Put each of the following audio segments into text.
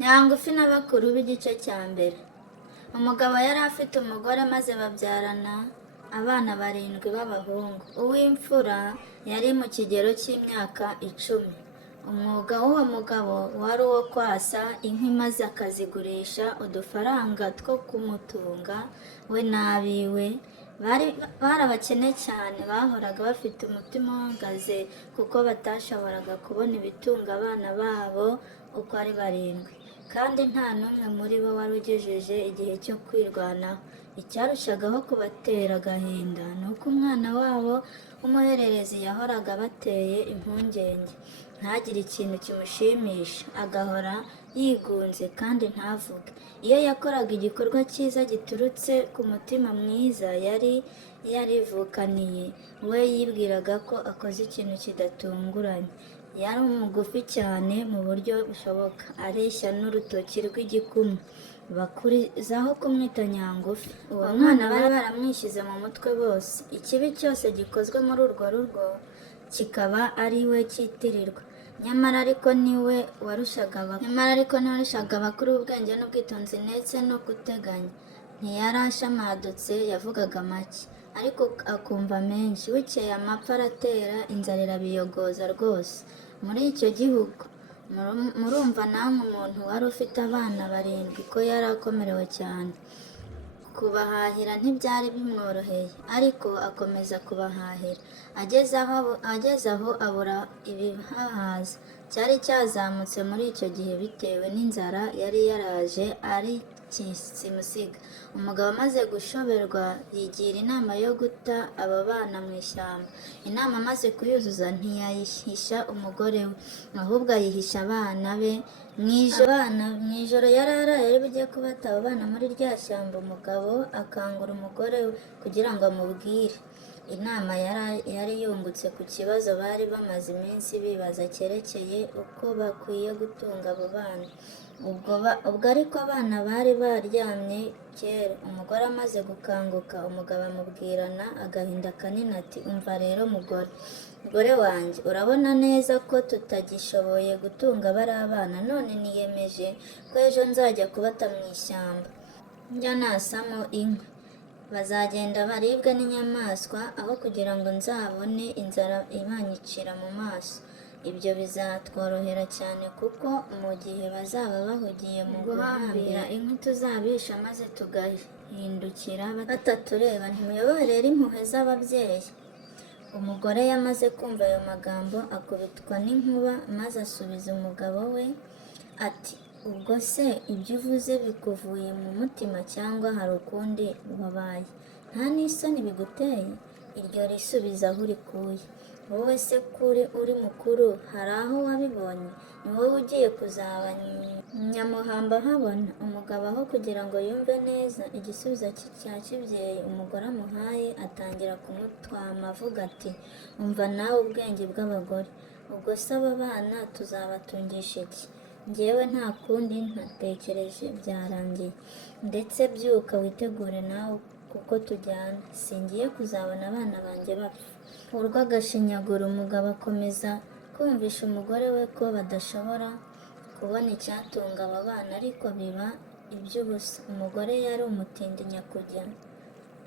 Nyangufi na bakuru b'igice cya mbere. Umugabo yari afite umugore maze babyarana abana 7 b'abahungu. Uw'imfura yari mu kigero cy'imyaka 10. Umwuga w'uwo mugabo wari uwo kwasa inkwi maze akazigurisha udufaranga two kumutunga we n'abiwe. Bari abakene cyane, bahoraga bafite umutima uhagaze kuko batashoboraga kubona ibitunga abana babo uko ari 7, kandi nta n'umwe muri bo wari ugejeje igihe cyo kwirwanaho. Icyarushagaho kubatera agahinda ni uko umwana wabo w'umuhererezi yahoraga abateye impungenge, ntagire ikintu kimushimisha, agahora yigunze kandi ntavuge. Iyo yakoraga igikorwa cyiza giturutse ku mutima mwiza yari yarivukaniye, we yibwiraga ko akoze ikintu kidatunguranye. Yari umugufi cyane mu buryo bushoboka, areshya n'urutoki rw'igikumu, bakurizaho kumwita Nyangufi. Uwo mwana bari baramwishyize mu mutwe bose, ikibi cyose gikozwe muri urwo rugo kikaba ari we cyitirirwa. Nyamara ariko niwe warushaga bakuru ubwenge n'ubwitonzi ndetse no guteganya. Ntiyari ashamadutse, yavugaga make ariko akumva menshi. Bukeye amapfa aratera, inzara irabiyogoza rwose muri icyo gihugu. Murumva namwe umuntu wari ufite abana 7 ko yari akomerewe cyane. Kubahahira ntibyari bimworoheye, ariko akomeza kubahahira. Ageze aho abura ibihahaza. Cyari cyazamutse muri icyo gihe bitewe n'inzara yari yaraje ari simusiga. Umugabo amaze gushoberwa yigira inama yo guta abo bana mu ishyamba. Inama amaze kuyuzuza ntiyayihisha umugore we, ahubwo ayihisha abana be. Mu ijoro yari araye bugiye kubata abo bana muri rya shyamba. Umugabo akangura umugore we kugira ngo amubwire. Inama yari yungutse ku kibazo bari bamaze iminsi bibaza cyerekeye uko bakwiye gutunga abo bana. Ubwo ariko abana bari baryamye kera. Umugore amaze gukanguka, umugabo amubwirana agahinda kanini ati, umva rero mugore wanjye, urabona neza ko tutagishoboye gutunga bari abana. None niyemeje ko ejo nzajya kubata mu ishyamba, njya nasamo inkwi. Bazagenda baribwe n'inyamaswa aho kugira ngo nzabone inzara ibanyicira mu maso. Ibyo bizatworohera cyane kuko mu gihe bazaba bahugiye mu guhambira inkwi tuzabisha maze tugahindukira batatureba. Ntimuyobohe rero impuhwe z'ababyeyi. Umugore yamaze kumva ayo magambo akubitwa n'inkuba, maze asubiza umugabo we ati, ubwo se ibyo uvuze bikuvuye mu mutima cyangwa hari ukundi wabaye? Nta n'isoni biguteye? Iryo risubiza aho urikuye. Wowe se kuri uri mukuru hari aho wabibonye? Ni wowe ugiye kuzaba nyamuhamba habona? Umugabo aho kugira ngo yumve neza igisubizo cya kibyeyi umugore amuhaye, atangira kumutwama avuga ati, umva nawe ubwenge bw'abagore, ubwo se aba bana tuzabatungisha iki? Njyewe nta kundi ntatekereje, byarangiye. Ndetse byuka witegure nawe kuko tujyana, singiye kuzabona abana banjye bapfa. Urw'agashinyaguro, umugabo akomeza kumvisha umugore we ko badashobora kubona icyatunga aba bana, ariko biba iby'ubusa. Umugore yari umutindi nyakujya,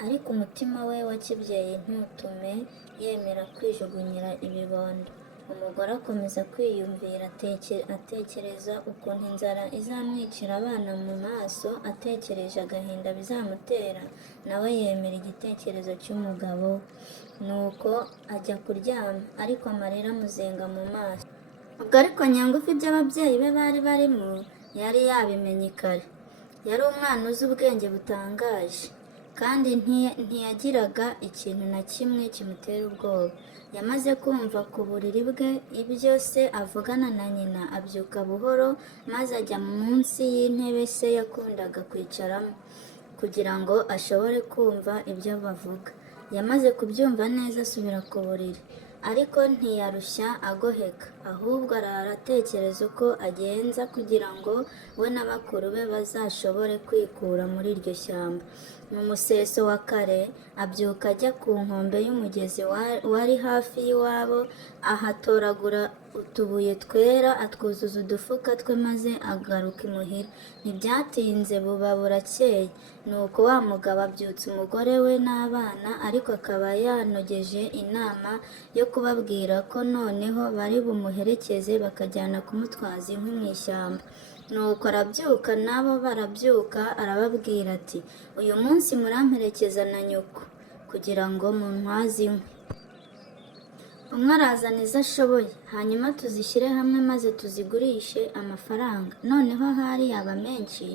ariko umutima we wa kibyeyi ntutume yemera kwijugunyira ibibondo. Umugore akomeza kwiyumvira, atekereza ukuntu inzara izamwicira abana mu maso, atekereje agahinda bizamutera. Nawe yemera igitekerezo cy'umugabo, nuko ajya kuryama, ariko amarira amuzenga mu maso. Ubwo ariko Nyangufi by'ababyeyi be bari barimo yari yabimenye kare. Yari umwana uzi ubwenge butangaje, kandi ntiyagiraga ikintu na kimwe kimutera ubwoba. Yamaze kumva ku buriri bwe ibyo se avugana na nyina, abyuka buhoro maze ajya munsi y'intebe se yakundaga kwicaramo kugira ngo ashobore kumva ibyo bavuga. Yamaze kubyumva neza asubira ku buriri, ariko ntiyarushya agoheka, ahubwo aratekereza uko agenza kugira ngo we na bakuru be bazashobore kwikura muri iryo shyamba. Mu museso wa kare abyuka ajya ku nkombe y'umugezi wari hafi y'iwabo, ahatoragura utubuye twera atwuzuza udufuka twe maze agaruka imuhira. Ntibyatinze buba burakeye, nuko wa mugabo abyutsa umugore we n'abana, ariko akaba yanogeje inama yo kubabwira ko noneho bari bumuherekeze bakajyana kumutwaza inkwi mu ishyamba. Nuko arabyuka nabo barabyuka, arababwira ati, uyu munsi muramperekeza na nyoko kugira ngo muntwaze inkwi. Umwe arazana izo ashoboye, hanyuma tuzishyire hamwe maze tuzigurishe amafaranga, noneho ahari yaba menshi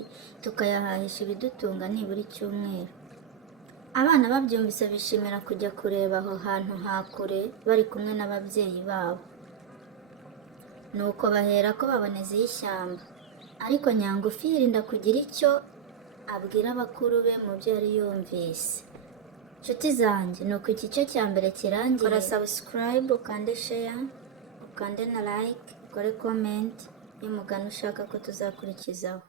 tukayahahisha ibidutunga nibura icyumweru. Abana babyumvise bishimira kujya kureba aho hantu hakure bari kumwe n'ababyeyi babo. Nuko bahera ko baboneza iy'ishyamba, ariko Nyangufi yirinda kugira icyo abwira bakuru be mu byo yari yumvise. Nshuti zanjye, nuko igice cya mbere kirangiye. Kora subscribe, ukande share, ukande na like, ukore comment y'umugani ushaka ko tuzakurikizaho.